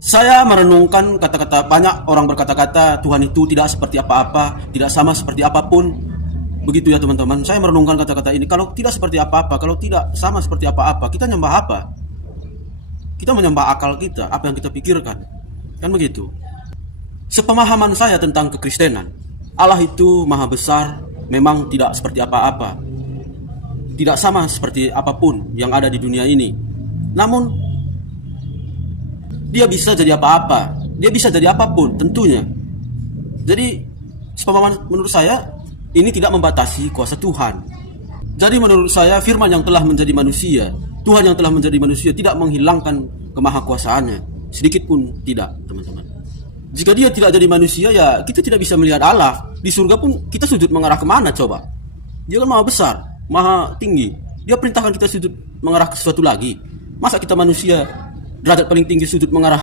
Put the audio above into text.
Saya merenungkan kata-kata banyak orang berkata-kata Tuhan itu tidak seperti apa-apa, tidak sama seperti apapun. Begitu ya teman-teman. Saya merenungkan kata-kata ini. Kalau tidak seperti apa-apa, kalau tidak sama seperti apa-apa, kita nyembah apa? Kita menyembah akal kita, apa yang kita pikirkan. Kan begitu. Sepemahaman saya tentang kekristenan, Allah itu maha besar, memang tidak seperti apa-apa. Tidak sama seperti apapun yang ada di dunia ini. Namun dia bisa jadi apa-apa, dia bisa jadi apapun tentunya. Jadi sepemahaman menurut saya ini tidak membatasi kuasa Tuhan. Jadi menurut saya firman yang telah menjadi manusia, Tuhan yang telah menjadi manusia tidak menghilangkan kemahakuasaannya sedikit pun tidak, teman-teman. Jika dia tidak jadi manusia, ya kita tidak bisa melihat Allah. Di surga pun kita sujud mengarah kemana coba? Dia kan maha besar, maha tinggi. Dia perintahkan kita sujud mengarah ke sesuatu lagi. Masa kita manusia derajat paling tinggi sujud mengarah